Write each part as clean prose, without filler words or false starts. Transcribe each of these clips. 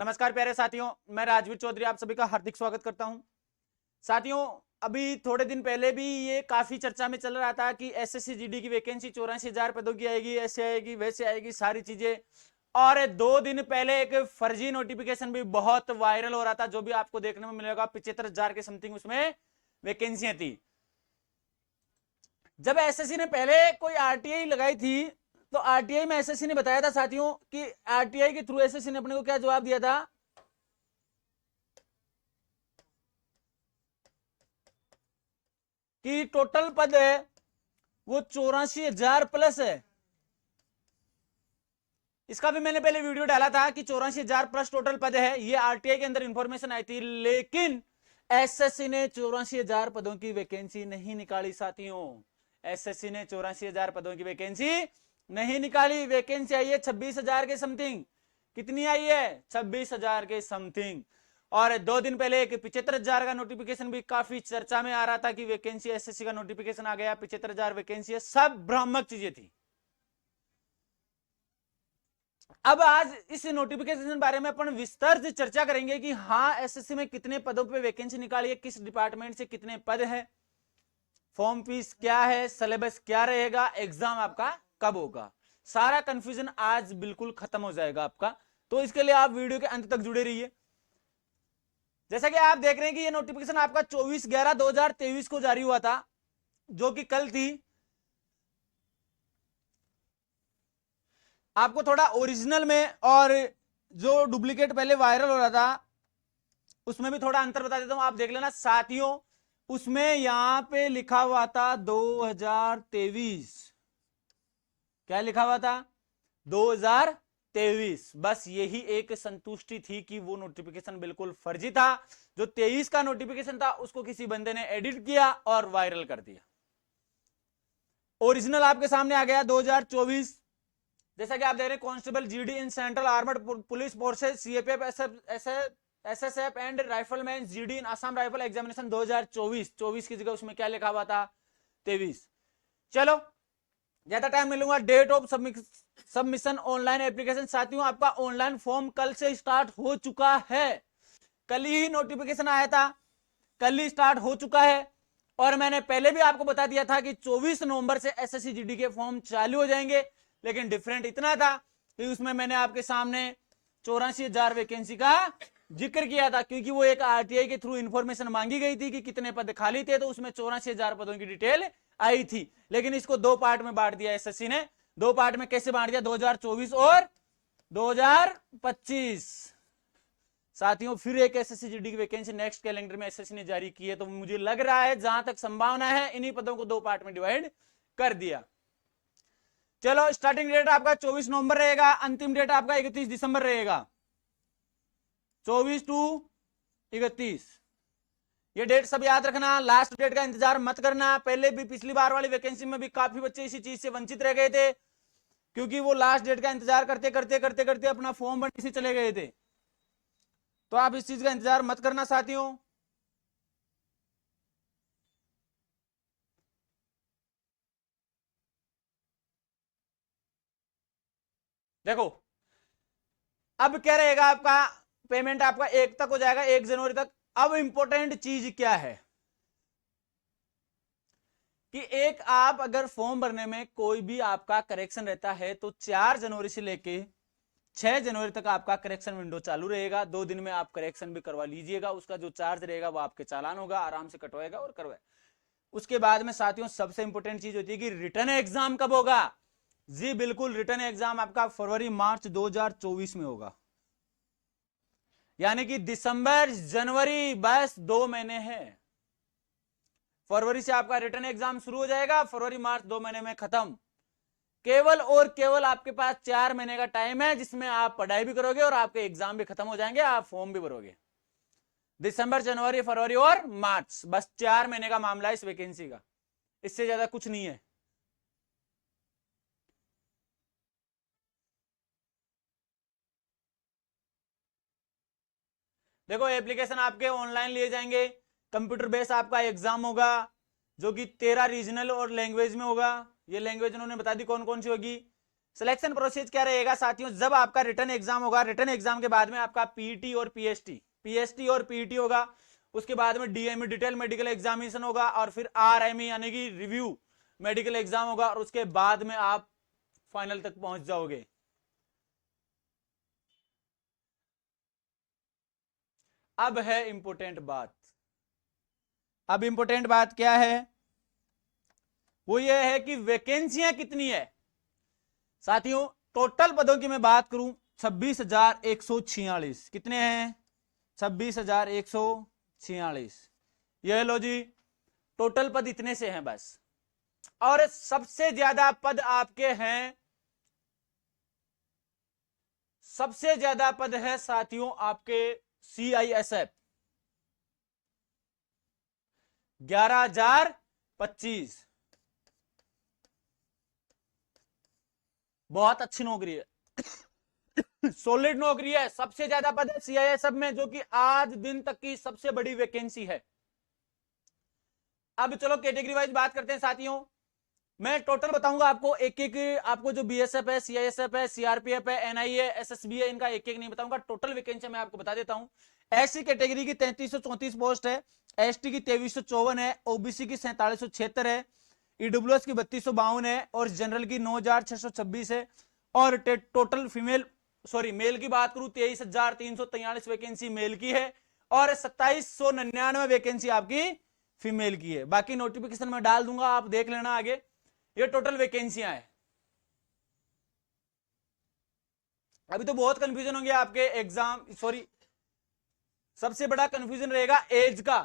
नमस्कार प्यारे साथियों, मैं राजवीर चौधरी आप सभी का हार्दिक स्वागत करता हूं। साथियों, अभी थोड़े दिन पहले भी ये काफी चर्चा में चल रहा था कि एसएससी जीडी की वैकेंसी 84,000 पदों की आएगी, ऐसे आएगी वैसे आएगी सारी चीजें। और 2 दिन पहले एक फर्जी नोटिफिकेशन भी बहुत वायरल हो रहा था, जो भी आपको देखने में मिलेगा। 75,000 के समथिंग उसमें वैकेंसियां थी। जब एसएससी ने पहले कोई आरटीआई लगाई थी, तो आरटीआई में एसएससी ने बताया था साथियों कि आरटीआई के थ्रू एसएससी ने अपने को क्या जवाब दिया था कि टोटल पद है वो 84,000 प्लस है। इसका भी मैंने पहले वीडियो डाला था कि 84,000 प्लस टोटल पद है, ये आरटीआई के अंदर इंफॉर्मेशन आई थी। लेकिन एसएससी ने 84,000 पदों की वैकेंसी नहीं निकाली साथियों। एसएससी ने 84,000 पदों की वैकेंसी नहीं निकाली। वैकेंसी आई है 26,000 के समथिंग। कितनी आई है? 26,000 के समथिंग। और 2 दिन पहले एक 75,000 का नोटिफिकेशन भी काफी चर्चा में आ रहा था कि वैकेंसी एसएससी का नोटिफिकेशन आ गया, 75,000 वैकेंसी है। सब भ्रामक चीजें थी। अब आज इस नोटिफिकेशन बारे में अपन विस्तार से चर्चा करेंगे कि हाँ, एसएससी में कितने पदों पे वैकेंसी निकाली है, किस डिपार्टमेंट से कितने पद है, फॉर्म फीस क्या है, सिलेबस क्या रहेगा, एग्जाम आपका कब होगा। सारा कंफ्यूजन आज बिल्कुल खत्म हो जाएगा आपका। तो इसके लिए आप वीडियो के अंत तक जुड़े रहिए। जैसा कि आप देख रहे हैं कि ये नोटिफिकेशन आपका 24/11/2023 को जारी हुआ था, जो कि कल थी। आपको थोड़ा ओरिजिनल में और जो डुप्लीकेट पहले वायरल हो रहा था उसमें भी थोड़ा अंतर बता देता हूं, आप देख लेना साथियों। उसमें यहां पे लिखा हुआ था 2023। क्या लिखा हुआ था? 2023। बस यही एक संतुष्टि थी कि वो नोटिफिकेशन बिल्कुल फर्जी था। जो 23 का नोटिफिकेशन था उसको किसी बंदे ने एडिट किया और वायरल कर दिया। ओरिजिनल आपके सामने आ गया 2024। जैसा कि आप देख रहे हैं, constable GD in central armed police forces, CAPF, SSF and rifleman GD in Assam rifle examination 2024। 24 की जगह उसमें क्या लिखा हुआ था? 23। चलो, ज्यादा टाइम नहीं लूंगा। Date of submission online application साथियों, आपका ऑनलाइन फॉर्म कल से स्टार्ट हो चुका है। कल ही नोटिफिकेशन आया था, कल ही स्टार्ट हो चुका है। और मैंने पहले भी आपको बता दिया था कि 24 नवंबर से एसएससी जीडी के फॉर्म चालू हो जाएंगे। लेकिन डिफरेंट इतना था कि उसमें मैंने आपके सामने 84,000 वैकेंसी का जिक्र किया था, क्योंकि वो एक आरटीआई के थ्रू इंफॉर्मेशन मांगी गई थी कि कितने पद खाली थे, तो उसमें 84,000 पदों की डिटेल आई थी। लेकिन इसको 2 पार्ट में बांट दिया एसएससी ने। 2 पार्ट में कैसे बांट दिया? 2024 और 2025। साथियों, फिर एक एसएससी जीडी की वैकेंसी नेक्स्ट कैलेंडर में एसएससी ने जारी की है। तो मुझे लग रहा है जहां तक संभावना है इन्हीं पदों को 2 पार्ट में डिवाइड कर दिया। चलो, स्टार्टिंग डेट आपका 24 नवंबर रहेगा, अंतिम डेट आपका 31 दिसंबर रहेगा। 24 टू 31 ये डेट सब याद रखना। लास्ट डेट का इंतजार मत करना। पहले भी पिछली बार वाली वैकेंसी में भी काफी बच्चे इसी चीज से वंचित रह गए थे, क्योंकि वो लास्ट डेट का इंतजार करते करते करते करते अपना फॉर्म भरने से चले गए थे। तो आप इस चीज का इंतजार मत करना साथियों। देखो, अब क्या रहेगा आपका पेमेंट, आपका 1 तक हो जाएगा, 1 जनवरी तक। अब इंपॉर्टेंट चीज क्या है कि एक आप अगर फॉर्म भरने में कोई भी आपका करेक्शन रहता है तो 4 जनवरी से लेके 6 जनवरी तक आपका करेक्शन विंडो चालू रहेगा। 2 दिन में आप करेक्शन भी करवा लीजिएगा। उसका जो चार्ज रहेगा वो आपके चालान होगा, आराम से कटवाएगा और करवाए। उसके बाद में साथियों सबसे इंपॉर्टेंट चीज होती है कि रिटर्न एग्जाम कब होगा। जी बिल्कुल, रिटर्न एग्जाम आपका फरवरी मार्च 2024 में होगा। यानी कि दिसंबर जनवरी बस 2 महीने हैं। फरवरी से आपका रिटर्न एग्जाम शुरू हो जाएगा, फरवरी मार्च 2 महीने में खत्म। केवल और केवल आपके पास 4 महीने का टाइम है, जिसमें आप पढ़ाई भी करोगे और आपके एग्जाम भी खत्म हो जाएंगे, आप फॉर्म भी भरोगे। दिसंबर, जनवरी, फरवरी और मार्च, बस 4 महीने का मामला है इस वैकेंसी का, इससे ज्यादा कुछ नहीं है। देखो, एप्लीकेशन आपके ऑनलाइन लिए जाएंगे, कंप्यूटर बेस आपका एग्जाम होगा, जो कि 13 रीजनल और लैंग्वेज में होगा। ये लैंग्वेज उन्होंने बता दी कौन कौन सी होगी। सिलेक्शन प्रोसेस क्या रहेगा साथियों, जब आपका रिटर्न एग्जाम होगा, रिटर्न एग्जाम के बाद में आपका पीटी और पीएसटी और पीटी होगा, उसके बाद में डीएमई डिटेल मेडिकल एग्जामिनेशन होगा, और फिर आरएमई यानी कि रिव्यू मेडिकल एग्जाम होगा, और उसके बाद में आप फाइनल तक पहुंच जाओगे। अब है इंपॉर्टेंट बात, अब इंपॉर्टेंट बात क्या है, वो ये है कि वैकेंसियां कितनी है साथियों। टोटल पदों की मैं बात करूं 26,146, कितने हैं 26,146, ये लो जी, टोटल पद इतने से हैं बस। और सबसे ज्यादा पद आपके हैं, सबसे ज्यादा पद है साथियों आपके CISF 11,025, बहुत अच्छी नौकरी है, सॉलिड नौकरी है, सबसे ज्यादा पद है CISF में, जो कि आज दिन तक की सबसे बड़ी वैकेंसी है। अब चलो कैटेगरी वाइज बात करते हैं साथियों, मैं टोटल बताऊंगा आपको, एक एक आपको जो BSF है, CISF है, CRPF है, NIA, SSB है, इनका एक एक नहीं बताऊंगा, टोटल वैकेंसी मैं आपको बता देता हूं। SC कैटेगरी की 3334 पोस्ट है, ST की 2354 है, OBC की 4776 है, EWS की 3252 है, और जनरल की 9626 है, और टोटल फीमेल सॉरी मेल की बात करूं 23,343 वैकेंसी मेल की है, और 2799 वैकेंसी आपकी फीमेल की है। बाकी नोटिफिकेशन में डाल दूंगा, आप देख लेना आगे, ये टोटल वैकेंसियां हैं। अभी तो बहुत कंफ्यूजन होंगे आपके एग्जाम, सॉरी सबसे बड़ा कंफ्यूजन रहेगा एज का,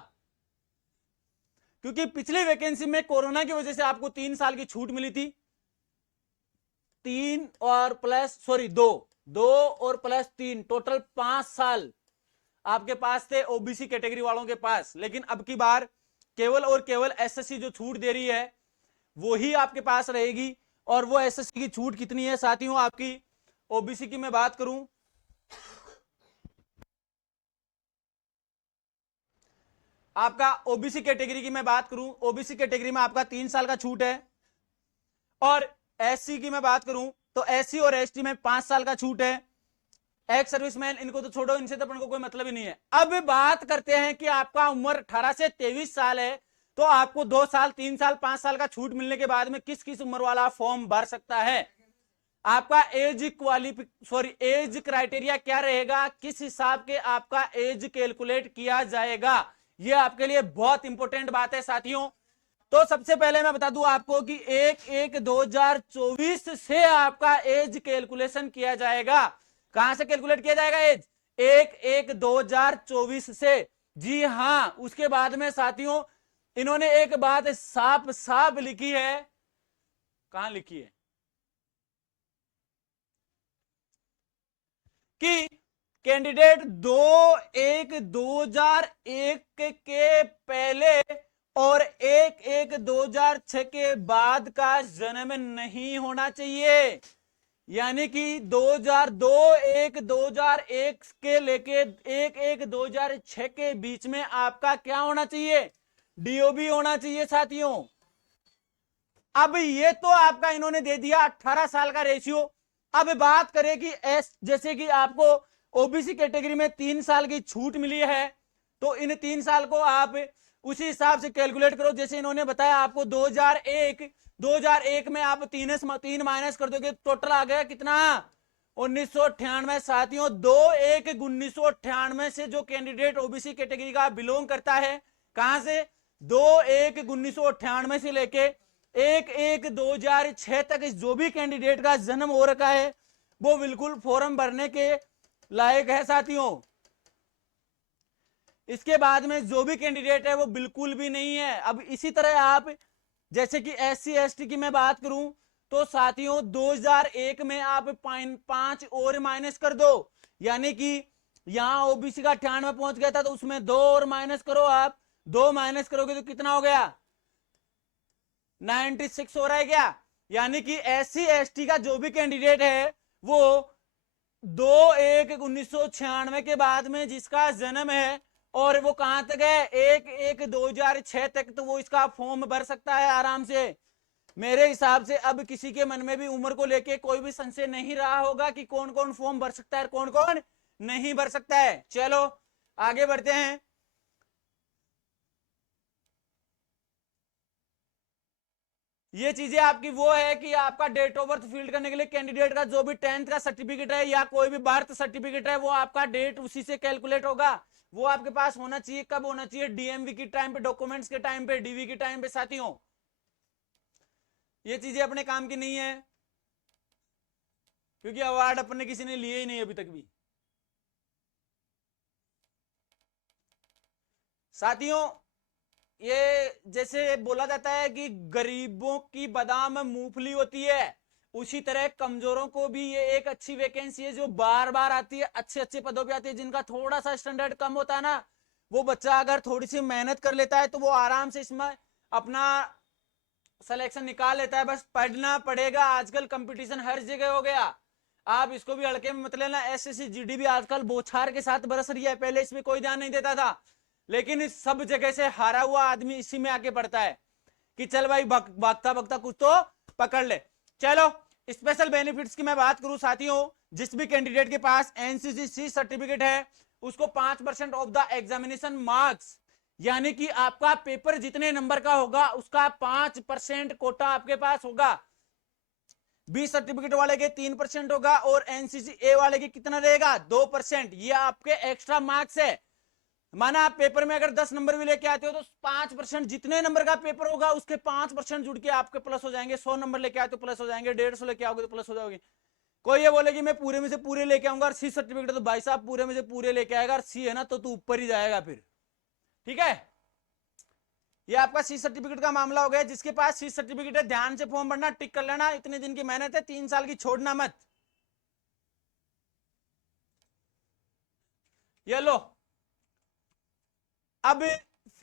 क्योंकि पिछली वैकेंसी में कोरोना की वजह से आपको 3 साल की छूट मिली थी, 3 और प्लस सॉरी 2 और प्लस 3 टोटल 5 साल आपके पास थे ओबीसी कैटेगरी वालों के पास। लेकिन अब की बार केवल और केवल एसएससी जो छूट दे रही है वो ही आपके पास रहेगी। और वो एसएससी की छूट कितनी है साथियों, आपकी ओबीसी की मैं बात करूं, आपका ओबीसी कैटेगरी की मैं बात करूं, ओबीसी कैटेगरी में आपका 3 साल का छूट है। और एससी की मैं बात करूं तो एससी और एसटी में 5 साल का छूट है। एक्स सर्विसमैन इनको तो छोड़ो, इनसे तो अपन को कोई मतलब ही नहीं है। अब बात करते हैं कि आपका उम्र 18 से 23 साल है, तो आपको 2 साल 3 साल 5 साल का छूट मिलने के बाद में किस किस उम्र वाला फॉर्म भर सकता है। आपका एज क्राइटेरिया क्या रहेगा, किस हिसाब के आपका एज कैलकुलेट किया जाएगा, ये आपके लिए बहुत इंपॉर्टेंट बात है साथियों। तो सबसे पहले मैं बता दूं आपको कि 1/1/2024 से आपका एज कैलकुलेशन किया जाएगा। कहां से कैलकुलेट किया जाएगा एज, 1/1/2024 से। जी हां, उसके बाद में साथियों इन्होंने एक बात साफ साफ लिखी है, कहां लिखी है कि कैंडिडेट 2/1/2001 के पहले और 1/1/2006 के बाद का जन्म नहीं होना चाहिए। यानी कि 2002-1-2001 के लेके 1/1/2006 के बीच में आपका क्या होना चाहिए, डीओबी होना चाहिए साथियों। अब ये तो आपका इन्होंने दे दिया 18 साल का रेशियो। अब बात करें कि जैसे कि आपको ओबीसी कैटेगरी में 3 साल की छूट मिली है, तो इन 3 साल को आप उसी हिसाब से कैलकुलेट करो। जैसे इन्होंने बताया आपको 2001 में आप 3 माइनस कर दोगे, टोटल आ गया कितना 1998 साथियों। 2/1/1998 से जो कैंडिडेट ओबीसी कैटेगरी का बिलोंग करता है, कहां से 2/1/1998 से लेके 1/1/2006 तक जो भी कैंडिडेट का जन्म हो रखा है वो बिल्कुल फॉर्म भरने के लायक है साथियों। इसके बाद में जो भी कैंडिडेट है वो बिल्कुल भी नहीं है। अब इसी तरह आप जैसे कि SC ST की मैं बात करूं तो साथियों 2001 में आप 5 और माइनस कर दो, यानी कि यहां ओबीसी का 98 पहुंच गया था, तो उसमें 2 और माइनस करो। आप 2 माइनस करोगे तो कितना हो गया 96 हो रहा है क्या। यानी कि SC ST का जो भी कैंडिडेट है वो 2/1/1996 के बाद में जिसका जन्म है और वो कहां तक है 1/1/2006 तक, तो वो इसका फॉर्म भर सकता है आराम से। मेरे हिसाब से अब किसी के मन में भी उम्र को लेके कोई भी संशय नहीं रहा होगा कि कौन कौन फॉर्म भर सकता है, कौन कौन नहीं भर सकता है। चलो आगे बढ़ते हैं। ये चीजें आपकी वो है कि आपका डेट ऑफ बर्थ फील्ड करने के लिए कैंडिडेट का जो भी 10th का सर्टिफिकेट है या कोई भी बर्थ सर्टिफिकेट है वो आपका डेट उसी से कैलकुलेट होगा। वो आपके पास होना चाहिए। कब होना चाहिए? डीएमवी के टाइम पे, डॉक्यूमेंट्स के टाइम पे, डीवी के टाइम पे। साथियों ये चीजें अपने काम की नहीं है क्योंकि अवार्ड अपने किसी ने लिए ही नहीं अभी तक भी। साथियों ये जैसे बोला जाता है कि गरीबों की बादाम मूंगफली होती है, उसी तरह कमजोरों को भी ये एक अच्छी वैकेंसी है जो बार बार आती है, अच्छे अच्छे पदों पे आती है। जिनका थोड़ा सा स्टैंडर्ड कम होता है ना, वो बच्चा अगर थोड़ी सी मेहनत कर लेता है तो वो आराम से इसमें अपना सिलेक्शन निकाल लेता है। बस पढ़ना पड़ेगा। आजकल कंपटीशन हर जगह हो गया, आप इसको भी हल्के में मत लेना। एसएससी जीडी भी आजकल बौछार के साथ बरस रही है। पहले इसमें कोई ध्यान नहीं देता था, लेकिन इस सब जगह से हारा हुआ आदमी इसी में आके पड़ता है कि चल भाई भागता भागता कुछ तो पकड़ ले। चलो स्पेशल बेनिफिट्स की मैं बात करूं साथियों, जिस भी कैंडिडेट के पास एनसीसी सर्टिफिकेट है उसको 5% ऑफ द एग्जामिनेशन मार्क्स, यानी कि आपका पेपर जितने नंबर का होगा उसका 5% कोटा आपके पास होगा। बी सर्टिफिकेट वाले के 3% होगा और एनसीसी ए वाले के कितना रहेगा? 2%। ये आपके एक्स्ट्रा मार्क्स है। माना आप पेपर में अगर 10 नंबर भी लेके आते हो तो 5%, जितने नंबर का पेपर होगा उसके 5% जुड़ के आपके प्लस हो जाएंगे। 100 नंबर लेके आए तो प्लस हो जाएंगे, 150 लेके आओगे तो प्लस हो जाओगे। कोई ये बोले कि मैं पूरे में से पूरे लेके आऊंगा और सी सर्टिफिकेट, तो भाई साहब पूरे में से पूरे लेके आएगा और सी है ना तो तू ऊपर ही जाएगा फिर। ठीक है, ये आपका सी सर्टिफिकेट का मामला हो गया। जिसके पास सी सर्टिफिकेट है ध्यान से फॉर्म भरना, टिक कर लेना। इतने दिन की मेहनत है, 3 साल की छोड़ना मत। ये लो, अब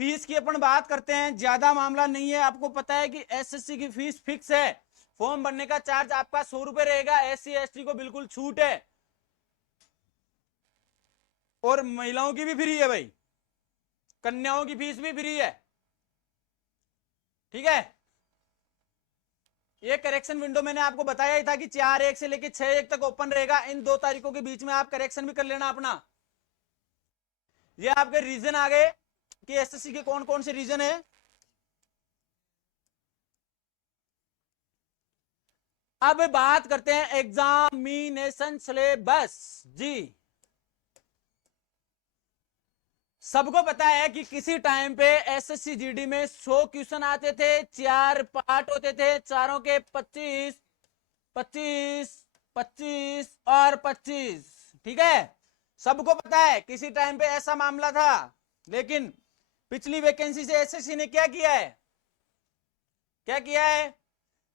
फीस की अपन बात करते हैं। ज्यादा मामला नहीं है, आपको पता है कि एसएससी की फीस फिक्स है। फॉर्म भरने का चार्ज आपका 100 रुपए रहेगा। एससी एसटी को बिल्कुल छूट है और महिलाओं की भी फ्री है भाई, कन्याओं की फीस भी फ्री है। ठीक है, ये करेक्शन विंडो मैंने आपको बताया ही था कि 4/1 से लेकर 6/1 तक ओपन रहेगा। इन 2 तारीखों के बीच में आप करेक्शन भी कर लेना अपना। ये आपके रीजन आ गए कि एसएससी के कौन कौन से रीजन है। अब बात करते हैं एग्जामिनेशन सिलेबस। जी सबको पता है कि किसी टाइम पे एसएससी जीडी में 100 क्वेश्चन आते थे, 4 पार्ट होते थे, चारों के 25 25 25 और 25। ठीक है, सबको पता है किसी टाइम पे ऐसा मामला था। लेकिन पिछली वैकेंसी से एसएससी ने क्या किया है? क्या किया है?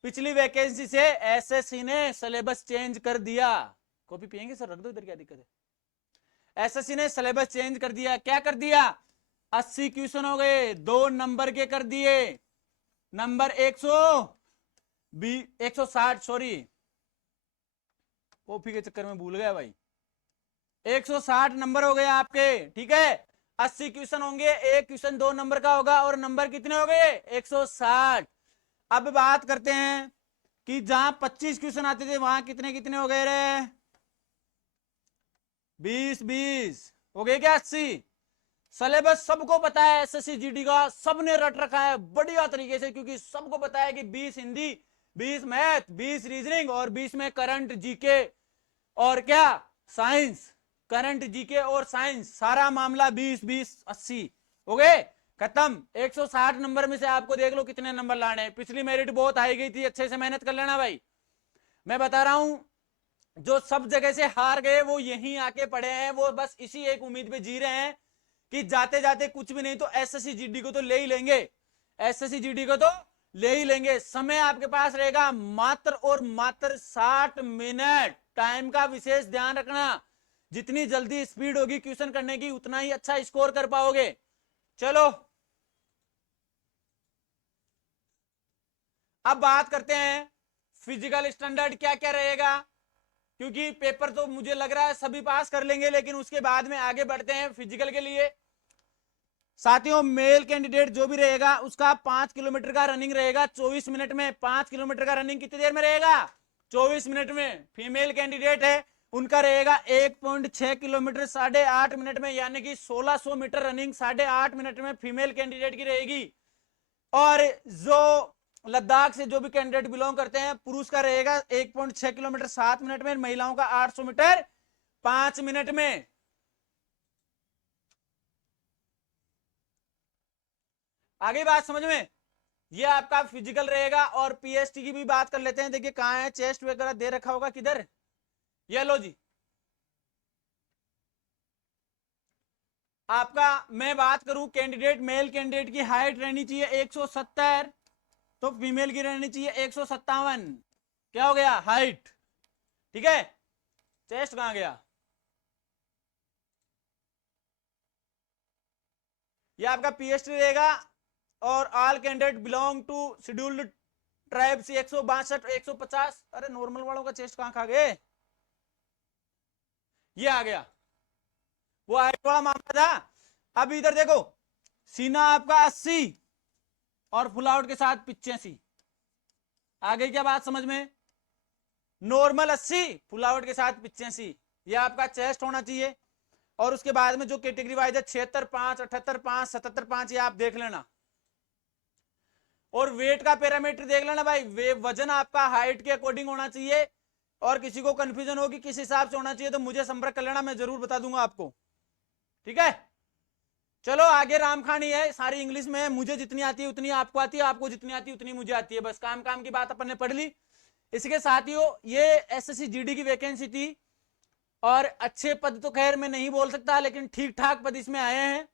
पिछली वैकेंसी से एसएससी ने सिलेबस चेंज कर दिया। कॉपी पिएंगे सर? रख दो इधर, क्या दिक्कत है। एसएससी ने सिलेबस चेंज कर दिया। क्या कर दिया? 80 क्वेश्चन हो गए, 2 नंबर के कर दिए। नंबर 160, सॉरी कॉपी के चक्कर में भूल गया भाई। 160 नंबर हो गए आपके। ठीक है, 80 क्वेश्चन होंगे, एक क्वेश्चन 2 नंबर का होगा और नंबर कितने हो गए? 160। अब बात करते हैं कि जहां 25 क्वेश्चन आते थे वहां कितने कितने हो गए रे? 20 हो गए क्या? 80। सिलेबस सबको पता है एसएससी जीडी का, सबने रट रखा है बढ़िया तरीके से, क्योंकि सबको पता है कि 20 हिंदी, 20 मैथ, 20 रीजनिंग और 20 में करंट जीके और क्या साइंस। करंट जीके और साइंस सारा मामला 20 20 80 हो गए, खत्म। 160 नंबर में से आपको देख लो कितने नंबर लाने हैं। पिछली मेरिट बहुत हाई गई थी, अच्छे से मेहनत कर लेना भाई। मैं बता रहा हूं, जो सब जगह से हार गए वो यहीं आके पड़े हैं। वो बस इसी एक उम्मीद पे जी रहे हैं कि जाते जाते कुछ भी नहीं तो एसएससी जीडी को तो ले ही लेंगे, एसएससी जीडी को तो ले ही लेंगे। समय आपके पास रहेगा मात्र और मात्र 60 मिनट। टाइम का विशेष ध्यान रखना, जितनी जल्दी स्पीड होगी क्वेश्चन करने की उतना ही अच्छा स्कोर कर पाओगे। चलो अब बात करते हैं फिजिकल स्टैंडर्ड क्या क्या रहेगा, क्योंकि पेपर तो मुझे लग रहा है सभी पास कर लेंगे, लेकिन उसके बाद में आगे बढ़ते हैं फिजिकल के लिए। साथियों मेल कैंडिडेट जो भी रहेगा उसका 5 किलोमीटर का रनिंग रहेगा 24 मिनट में। 5 किलोमीटर का रनिंग कितनी देर में रहेगा? 24 मिनट में। फीमेल कैंडिडेट है उनका रहेगा 1.6 किलोमीटर 8.5 मिनट में, यानी कि 1600 मीटर रनिंग 8.5 मिनट में फीमेल कैंडिडेट की रहेगी। और जो लद्दाख से जो भी कैंडिडेट बिलोंग करते हैं पुरुष का रहेगा 1.6 किलोमीटर 7 मिनट में, महिलाओं का 800 मीटर 5 मिनट में। आगे बात समझ में? ये आपका फिजिकल रहेगा। और पीएसटी की भी बात कर लेते हैं। देखिए कहां है, चेस्ट वगैरह दे रखा होगा किधर, ये लो जी। आपका मैं बात करूं कैंडिडेट, मेल कैंडिडेट की हाइट रहनी चाहिए 170, तो फीमेल की रहनी चाहिए 157। क्या हो गया? हाइट। ठीक है, चेस्ट कहां गया? ये आपका पीएसटी रहेगा। और all candidate belong to scheduled tribes 162 150। अरे नॉर्मल वालों का चेस्ट कहां खा गए? ये आ गया, वो हाइट वाला मामला था। अब इधर देखो, सीना आपका 80 और फुल आउट के साथ 85। आ गई क्या बात समझ में? नॉर्मल 80, फुल आउट के साथ 85, ये आपका चेस्ट होना चाहिए। और उसके बाद में जो कैटेगरी वाइज है 76 5, 78 5, 77 5, ये आप देख लेना। और वेट का पैरामीटर देख लेना भाई, वजन आपका हाइट के अकॉर्डिंग होना चाहिए। और किसी को कंफ्यूजन हो कि किस हिसाब से होना चाहिए तो मुझे संपर्क कर लेना, मैं जरूर बता दूंगा आपको। ठीक है, चलो आगे रामखानी है, सारी इंग्लिश में है। मुझे जितनी आती है उतनी आपको आती है, आपको जितनी आती है उतनी मुझे आती है। बस काम काम की बात अपन ने पढ़ ली। इसके साथियों ये एसएससी जीडी की वैकेंसी थी। और अच्छे पद तो खैर मैं नहीं बोल सकता, लेकिन ठीक ठाक पद इसमें आए हैं।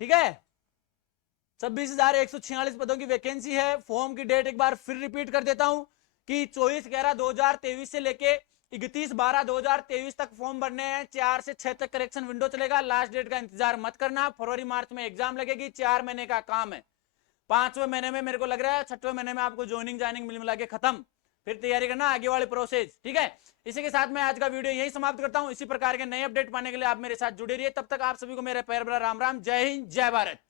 ठीक है, 26,146 पदों की वैकेंसी है। फॉर्म की डेट एक बार फिर रिपीट कर देता हूं कि 24/11/2023 से लेके 31/12/2023 तक फॉर्म भरने हैं। 4 से 6 तक करेक्शन विंडो चलेगा। लास्ट डेट का इंतजार मत करना, फरवरी मार्च में एग्जाम लगेगी। 4 महीने का काम है। 5वें महीने में मेरे को लग रहा है 6वें महीने में आपको ज्वाइनिंग मिल मिला के खत्म, फिर तैयारी करना आगे वाले प्रोसेस। ठीक है, इसी के साथ मैं आज का वीडियो यही समाप्त करता हूं। इसी प्रकार के नए अपडेट पाने के लिए आप मेरे साथ जुड़े रहिए। तब तक आप सभी को मेरे प्यार भरा राम राम। जय हिंद, जय भारत।